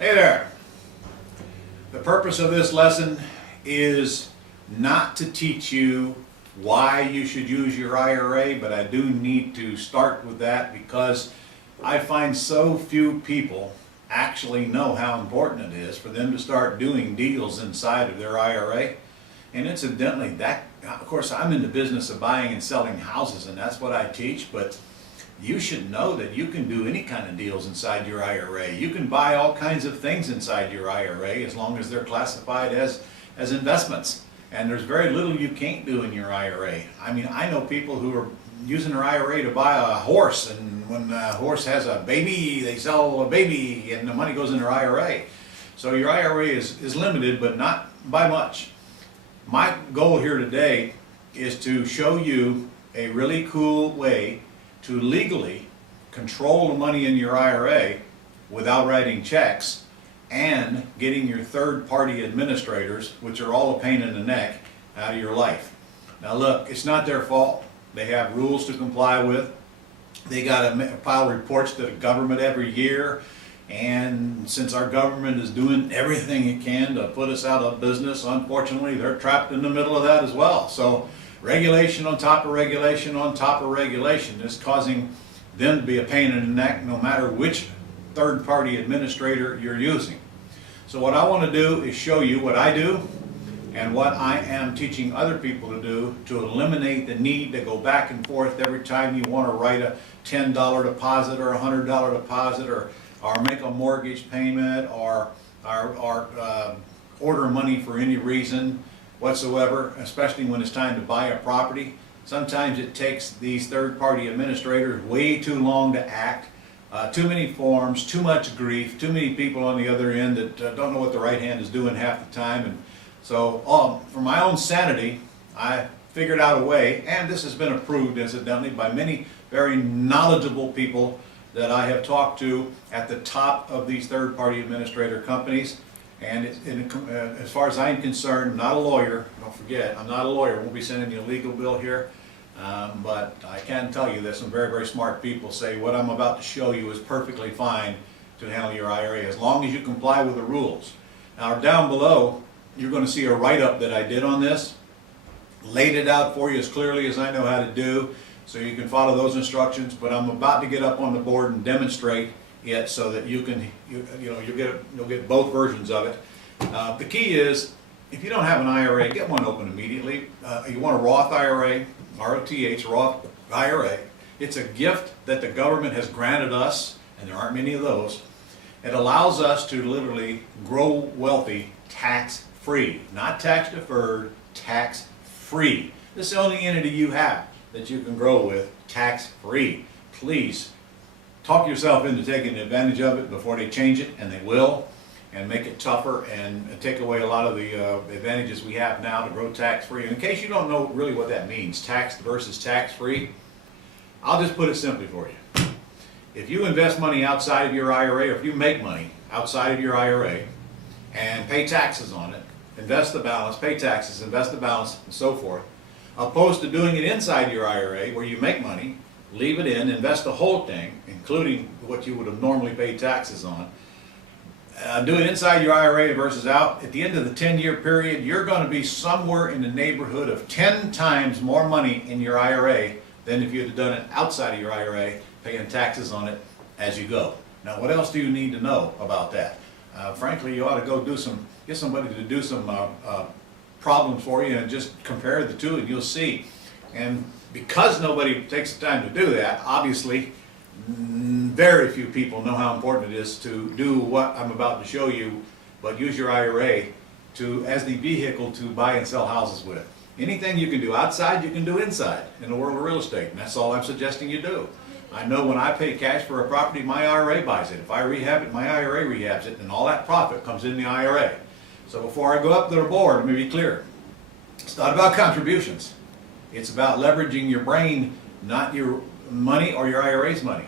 Hey there. The purpose of this lesson is not to teach you why you should use your IRA, but I do need to start with that because I find so few people actually know how important it is for them to start doing deals inside of their IRA. And incidentally, that, of course, I'm in the business of buying and selling houses, and that's what I teach, but you should know that you can do any kind of deals inside your IRA. You can buy all kinds of things inside your IRA as long as they're classified as investments. And there's very little you can't do in your IRA. I mean, I know people who are using their IRA to buy a horse, and when a horse has a baby, they sell a baby and the money goes in their IRA. So your IRA is limited, but not by much. My goal here today is to show you a really cool way to legally control the money in your IRA without writing checks and getting your third-party administrators, which are all a pain in the neck, out of your life. Now look, it's not their fault. They have rules to comply with. They got to file reports to the government every year, and since our government is doing everything it can to put us out of business, unfortunately they're trapped in the middle of that as well. So regulation on top of regulation on top of regulation is causing them to be a pain in the neck no matter which third-party administrator you're using. So what I want to do is show you what I do and what I am teaching other people to do to eliminate the need to go back and forth every time you want to write a $10 deposit or a $100 deposit or make a mortgage payment or order money for any reason whatsoever, especially when it's time to buy a property. Sometimes it takes these third-party administrators way too long to act, too many forms, too much grief, too many people on the other end that don't know what the right hand is doing half the time. And so for my own sanity, I figured out a way, and this has been approved incidentally by many very knowledgeable people that I have talked to at the top of these third-party administrator companies. And as far as I'm concerned, I'm not a lawyer. Don't forget, I'm not a lawyer. I won't be sending you a legal bill here. But I can tell you that some very, very smart people say what I'm about to show you is perfectly fine to handle your IRA as long as you comply with the rules. Now down below, you're going to see a write-up that I did on this. Laid it out for you as clearly as I know how to do, so you can follow those instructions. But I'm about to get up on the board and demonstrate it so that you'll get both versions of it. The key is, if you don't have an IRA, get one open immediately. You want a Roth IRA, ROTH, Roth IRA. It's a gift that the government has granted us, and there aren't many of those. It allows us to literally grow wealthy tax-free, not tax-deferred, tax-free. This is the only entity you have that you can grow with tax-free. Please talk yourself into taking advantage of it before they change it, and they will, and make it tougher and take away a lot of the advantages we have now to grow tax-free. And in case you don't know really what that means, taxed versus tax-free, I'll just put it simply for you. If you invest money outside of your IRA, or if you make money outside of your IRA and pay taxes on it, invest the balance, pay taxes, invest the balance, and so forth, opposed to doing it inside your IRA where you make money, leave it in, invest the whole thing, including what you would have normally paid taxes on. Do it inside your IRA versus out. At the end of the 10-year period, you're going to be somewhere in the neighborhood of 10 times more money in your IRA than if you had done it outside of your IRA, paying taxes on it as you go. Now, what else do you need to know about that? Frankly, you ought to go get somebody to do some problems for you and just compare the two, and you'll see. And because nobody takes the time to do that, obviously, very few people know how important it is to do what I'm about to show you, but use your IRA as the vehicle to buy and sell houses with. Anything you can do outside, you can do inside in the world of real estate, and that's all I'm suggesting you do. I know when I pay cash for a property, my IRA buys it. If I rehab it, my IRA rehabs it, and all that profit comes in the IRA. So before I go up to the board, let me be clear. It's not about contributions. It's about leveraging your brain, not your money or your IRA's money.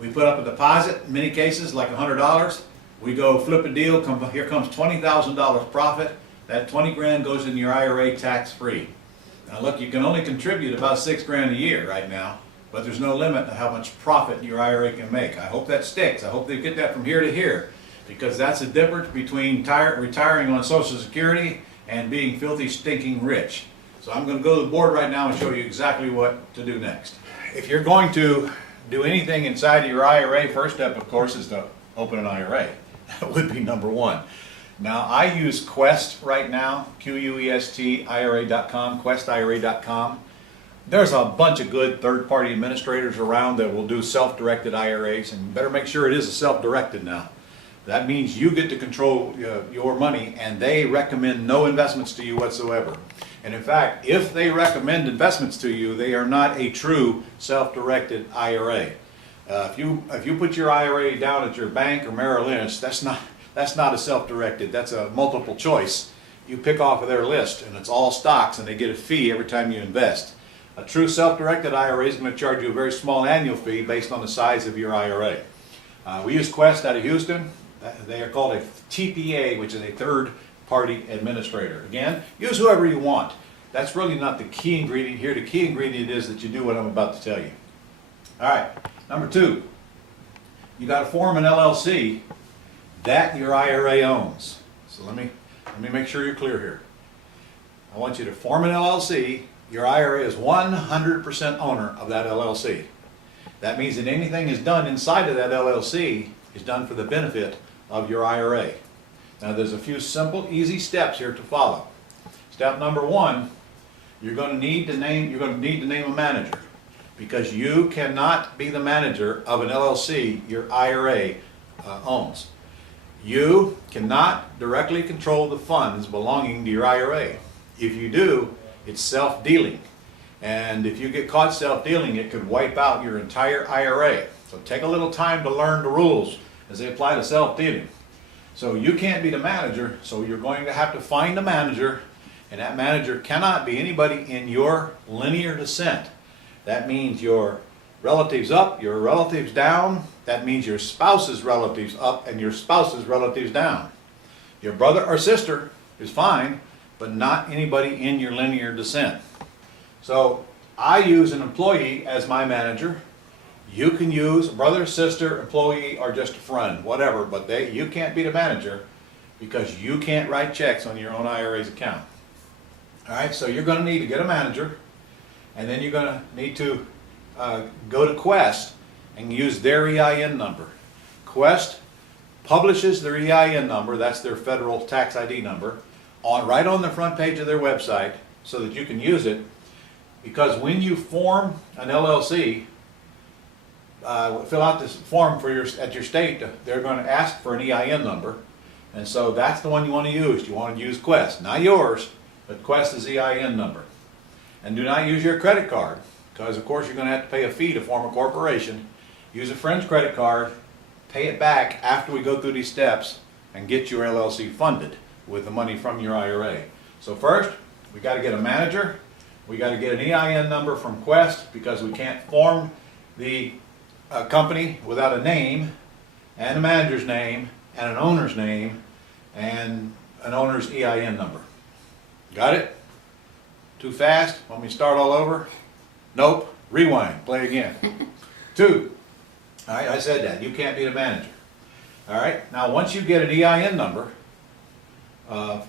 We put up a deposit, in many cases like $100. We go flip a deal, here comes $20,000 profit. That 20 grand goes in your IRA tax-free. Now look, you can only contribute about 6 grand a year right now, but there's no limit to how much profit your IRA can make. I hope that sticks. I hope they get that from here to here. because that's the difference between retiring on Social Security and being filthy, stinking rich. So I'm going to go to the board right now and show you exactly what to do next. If you're going to do anything inside of your IRA, first step, of course, is to open an IRA. That would be number one. Now, I use Quest right now, Quest, IRA.com, questira.com. There's a bunch of good third-party administrators around that will do self-directed IRAs, and you better make sure it is a self-directed now. That means you get to control your money, and they recommend no investments to you whatsoever. And in fact, if they recommend investments to you, they are not a true self-directed IRA. If you put your IRA down at your bank or Merrill Lynch, that's not a self-directed. That's a multiple choice. You pick off of their list, and it's all stocks, and they get a fee every time you invest. A true self-directed IRA is going to charge you a very small annual fee based on the size of your IRA. We use Quest out of Houston. They are called a TPA, which is a third-party administrator. Again, use whoever you want. That's really not the key ingredient here. The key ingredient is that you do what I'm about to tell you. All right, number two, you got to form an LLC that your IRA owns. So let me make sure you're clear here. I want you to form an LLC. Your IRA is 100% owner of that LLC. That means that anything is done inside of that LLC is done for the benefit of your IRA. Now there's a few simple, easy steps here to follow. Step number one, you're going to need to name a manager, because you cannot be the manager of an LLC your IRA owns. You cannot directly control the funds belonging to your IRA. If you do, it's self-dealing. And if you get caught self-dealing, it could wipe out your entire IRA. So take a little time to learn the rules as they apply to self-dealing. So you can't be the manager, so you're going to have to find a manager, and that manager cannot be anybody in your linear descent. That means your relatives up, your relatives down. That means your spouse's relatives up and your spouse's relatives down. Your brother or sister is fine, but not anybody in your linear descent. So I use an employee as my manager. You can use a brother, sister, employee, or just a friend, whatever, but you can't be the manager because you can't write checks on your own IRA's account. All right, so you're going to need to get a manager, and then you're going to need to go to Quest and use their EIN number. Quest publishes their EIN number, that's their federal tax ID number, right on the front page of their website so that you can use it, because when you form an LLC, fill out this form at your state, they're going to ask for an EIN number, and so that's the one you want to use. You want to use Quest, not yours, but Quest's EIN number. And do not use your credit card, because of course you're going to have to pay a fee to form a corporation. Use a friend's credit card, pay it back after we go through these steps, and get your LLC funded with the money from your IRA. So first, we got to get a manager. We got to get an EIN number from Quest, because we can't form the company without a name, and a manager's name, and an owner's name, and an owner's EIN number. Got it? Too fast? Want me to start all over? Nope. Rewind. Play again. 2. All right, I said that. You can't be the manager. All right, now once you get an EIN number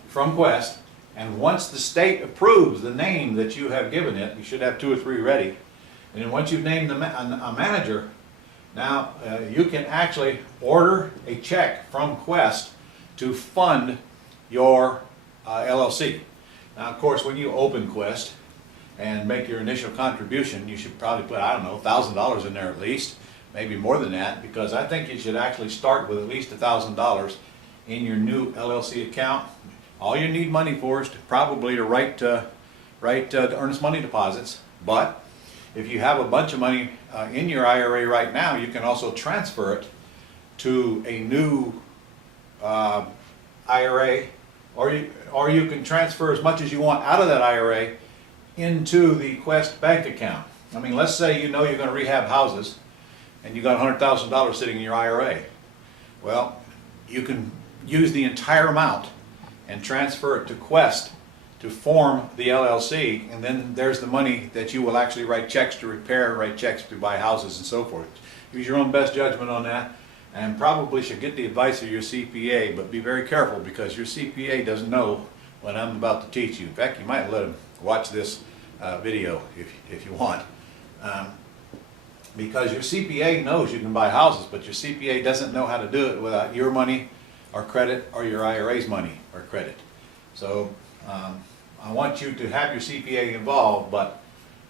from Quest, and once the state approves the name that you have given it, you should have 2 or 3 ready, and then once you've named a manager, now you can actually order a check from Quest to fund your LLC. Now, of course, when you open Quest and make your initial contribution, you should probably put, I don't know, $1,000 in there at least, maybe more than that, because I think you should actually start with at least $1,000 in your new LLC account. All you need money for is probably to write earnest money deposits, but if you have a bunch of money in your IRA right now, you can also transfer it to a new IRA, or you can transfer as much as you want out of that IRA into the Quest bank account. I mean, let's say you know you're going to rehab houses and you got $100,000 sitting in your IRA. Well, you can use the entire amount and transfer it to Quest to form the LLC, and then there's the money that you will actually write checks to repair, write checks to buy houses and so forth. Use your own best judgment on that. and probably should get the advice of your CPA, but be very careful because your CPA doesn't know what I'm about to teach you. In fact, you might let him watch this video if you want. Because your CPA knows you can buy houses, but your CPA doesn't know how to do it without your money or credit or your IRA's money or credit. So I want you to have your CPA involved, but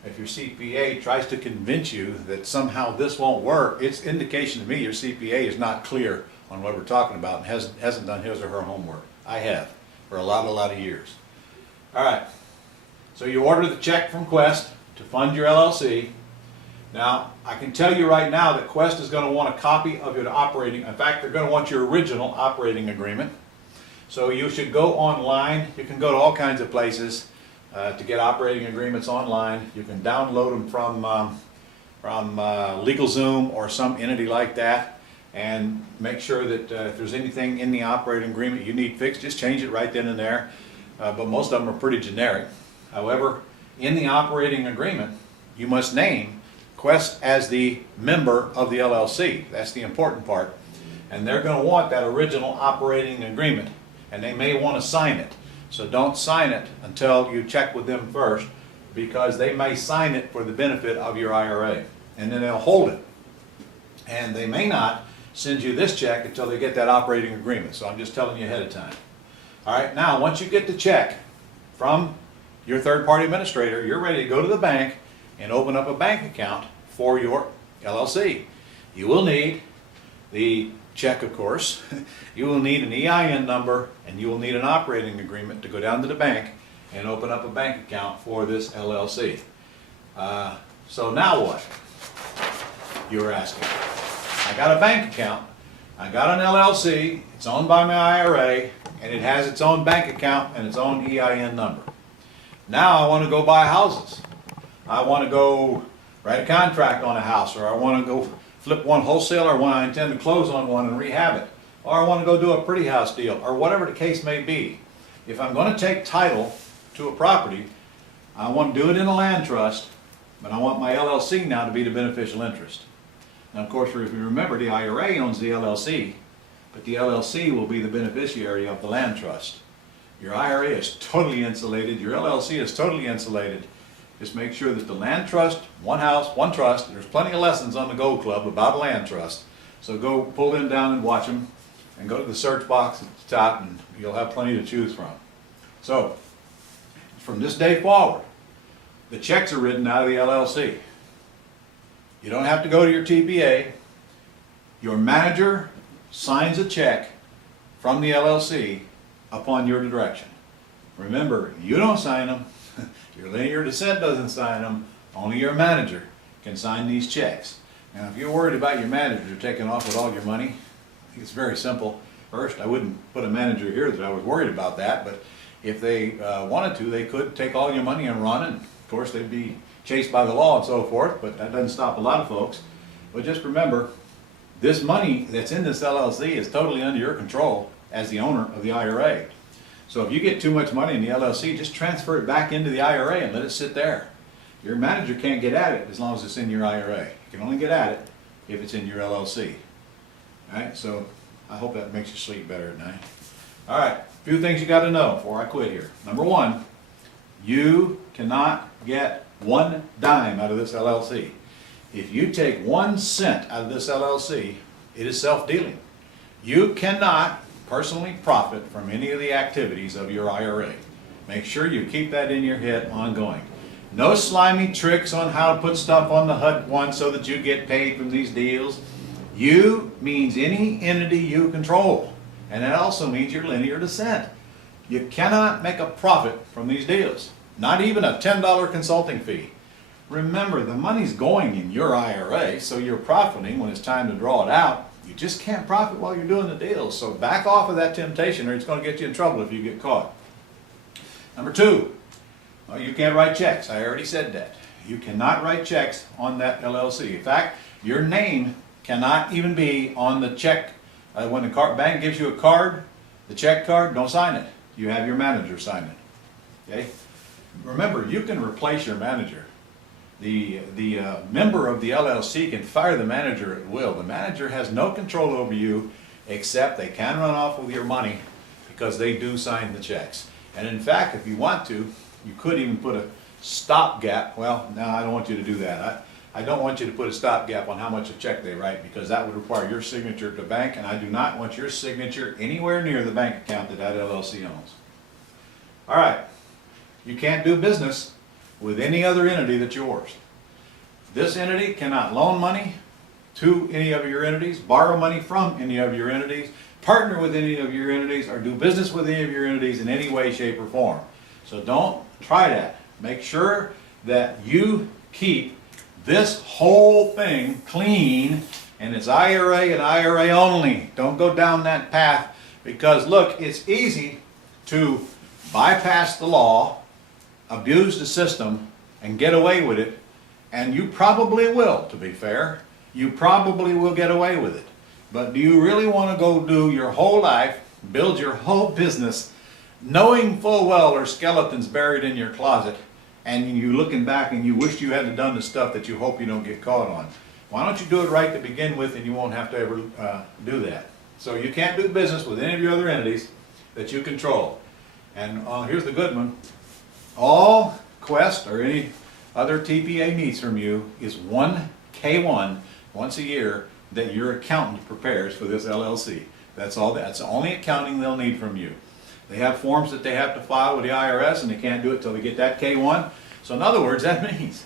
if your CPA tries to convince you that somehow this won't work, it's indication to me your CPA is not clear on what we're talking about and hasn't done his or her homework. I have for a lot of years. All right, so you order the check from Quest to fund your LLC. Now, I can tell you right now that Quest is going to want a copy of your operating, in fact, they're going to want your original operating agreement. So you should go online. You can go to all kinds of places to get operating agreements online. You can download them from LegalZoom or some entity like that, and make sure that if there's anything in the operating agreement you need fixed, just change it right then and there. But most of them are pretty generic. However, in the operating agreement, you must name Quest as the member of the LLC. That's the important part. And they're going to want that original operating agreement, and they may want to sign it. So don't sign it until you check with them first, because they may sign it for the benefit of your IRA, and then they'll hold it. And they may not send you this check until they get that operating agreement. So I'm just telling you ahead of time. All right, now once you get the check from your third-party administrator, you're ready to go to the bank and open up a bank account for your LLC. You will need the check, of course. You will need an EIN number, and you will need an operating agreement to go down to the bank and open up a bank account for this LLC. So now what? You're asking. I got a bank account, I got an LLC, it's owned by my IRA, and it has its own bank account and its own EIN number. Now I want to go buy houses. I want to go write a contract on a house, or I want to go flip one wholesaler when I intend to close on one and rehab it, or I want to go do a pretty house deal, or whatever the case may be. If I'm going to take title to a property, I want to do it in a land trust, but I want my LLC now to be the beneficial interest. Now, of course, if you remember, the IRA owns the LLC, but the LLC will be the beneficiary of the land trust. Your IRA is totally insulated, your LLC is totally insulated. Just make sure that the land trust, one house, one trust. There's plenty of lessons on the Gold Club about a land trust. So go pull them down and watch them, and go to the search box at the top, and you'll have plenty to choose from. So from this day forward, the checks are written out of the LLC. You don't have to go to your TPA. Your manager signs a check from the LLC upon your direction. Remember, you don't sign them. Your linear descent doesn't sign them. Only your manager can sign these checks. Now, if you're worried about your manager taking off with all your money, it's very simple. First, I wouldn't put a manager here that I was worried about that, but if they wanted to, they could take all your money and run, and of course they'd be chased by the law and so forth, but that doesn't stop a lot of folks. But just remember, this money that's in this LLC is totally under your control as the owner of the IRA. So if you get too much money in the LLC, just transfer it back into the IRA and let it sit there. Your manager can't get at it as long as it's in your IRA. You can only get at it if it's in your LLC. All right, so I hope that makes you sleep better at night. All right, a few things you got to know before I quit here. Number one, you cannot get one dime out of this LLC. If you take 1 cent out of this LLC, it is self-dealing. You cannot personally profit from any of the activities of your IRA. Make sure you keep that in your head ongoing. No slimy tricks on how to put stuff on the HUD one so that you get paid from these deals. You means any entity you control, and that also means your linear descent. You cannot make a profit from these deals, not even a $10 consulting fee. Remember, the money's going in your IRA, so you're profiting when it's time to draw it out. You just can't profit while you're doing the deals, so back off of that temptation, or it's going to get you in trouble if you get caught. Number two, well, you can't write checks. I already said that. You cannot write checks on that LLC. In fact, your name cannot even be on the check. When the bank gives you a card, the check card, don't sign it. You have your manager sign it. Okay? Remember, you can replace your manager. The member of the LLC can fire the manager at will. The manager has no control over you, except they can run off with your money because they do sign the checks. And in fact, if you want to, you could even put a stopgap. Well, no, I don't want you to do that. I don't want you to put a stopgap on how much a check they write, because that would require your signature at the bank, and I do not want your signature anywhere near the bank account that that LLC owns. All right, you can't do business with any other entity that's yours. This entity cannot loan money to any of your entities, borrow money from any of your entities, partner with any of your entities, or do business with any of your entities in any way, shape, or form. So don't try that. Make sure that you keep this whole thing clean, and it's IRA and IRA only. Don't go down that path, because look, it's easy to bypass the law, abuse the system, and get away with it, and you probably will, to be fair. You probably will get away with it. But do you really want to go do your whole life, build your whole business, knowing full well there's skeletons buried in your closet, and you looking back and you wish you hadn't done the stuff that you hope you don't get caught on? Why don't you do it right to begin with, and you won't have to ever do that. So you can't do business with any of your other entities that you control. And here's the good one. All Quest or any other TPA needs from you is one K1 once a year that your accountant prepares for this LLC. That's all. That's the only accounting they'll need from you. They have forms that they have to file with the IRS, and they can't do it till they get that K1. So in other words, that means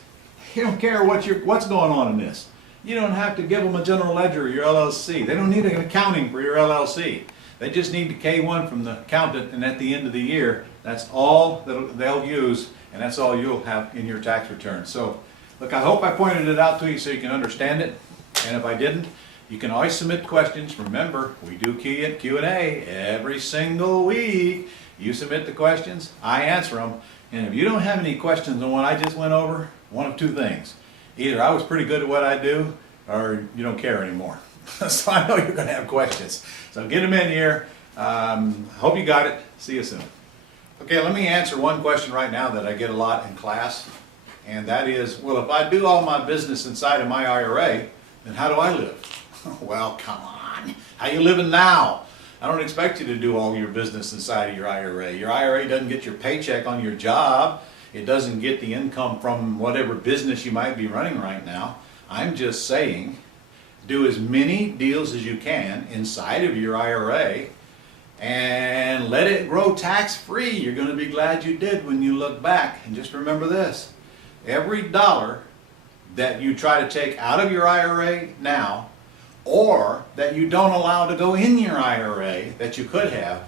you don't care what's going on in this. You don't have to give them a general ledger of your LLC. They don't need an accounting for your LLC. They just need the K1 from the accountant, and at the end of the year, that's all that they'll use, and that's all you'll have in your tax return. So, look, I hope I pointed it out to you so you can understand it, and if I didn't, you can always submit questions. Remember, we do Q&A every single week. You submit the questions, I answer them, and if you don't have any questions on what I just went over, one of two things. Either I was pretty good at what I do, or you don't care anymore. So I know you're going to have questions. So get them in here. Hope you got it. See you soon. Okay, let me answer one question right now that I get a lot in class, and that is, well, if I do all my business inside of my IRA, then how do I live? Well, come on. How you living now? I don't expect you to do all your business inside of your IRA. Your IRA doesn't get your paycheck on your job. It doesn't get the income from whatever business you might be running right now. I'm just saying, do as many deals as you can inside of your IRA and let it grow tax-free. You're going to be glad you did when you look back. And just remember this, every dollar that you try to take out of your IRA now, or that you don't allow to go in your IRA that you could have,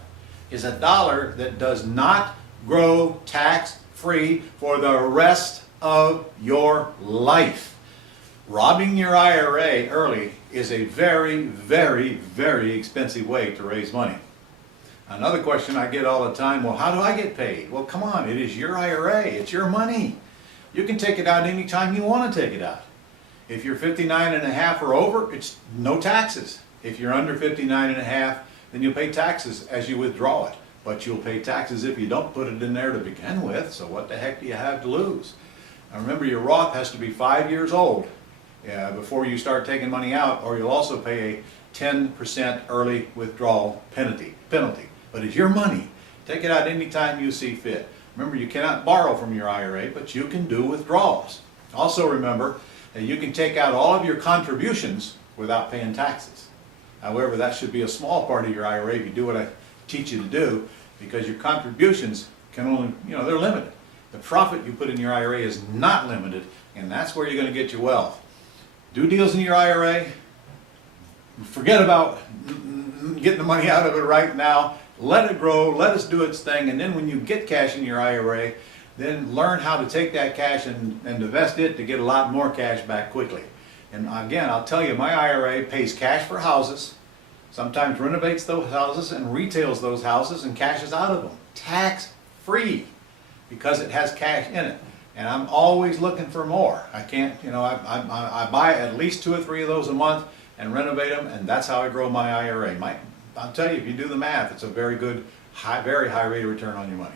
is a dollar that does not grow tax-free for the rest of your life. Robbing your IRA early is a very, very, very expensive way to raise money. Another question I get all the time, well, how do I get paid? Well, come on, it is your IRA, it's your money. You can take it out anytime you want to take it out. If you're 59 and a half or over, it's no taxes. If you're under 59 and a half, then you'll pay taxes as you withdraw it. But you'll pay taxes if you don't put it in there to begin with, so what the heck do you have to lose? Now remember, your Roth has to be 5 years old before you start taking money out, or you'll also pay a 10% early withdrawal penalty. But it's your money. Take it out anytime you see fit. Remember, you cannot borrow from your IRA, but you can do withdrawals. Also remember that you can take out all of your contributions without paying taxes. However, that should be a small part of your IRA if you do what I teach you to do, because your contributions can only, they're limited. The profit you put in your IRA is not limited, and that's where you're going to get your wealth. Do deals in your IRA. Forget about getting the money out of it right now. Let it grow, let us do its thing, and then when you get cash in your IRA, then learn how to take that cash and invest it to get a lot more cash back quickly. And again, I'll tell you, my IRA pays cash for houses, sometimes renovates those houses and retails those houses and cashes out of them. Tax-free, because it has cash in it. And I'm always looking for more. I can't, I buy at least 2 or 3 of those a month and renovate them, and that's how I grow my IRA. I'll tell you, if you do the math, it's a very good, very high rate of return on your money.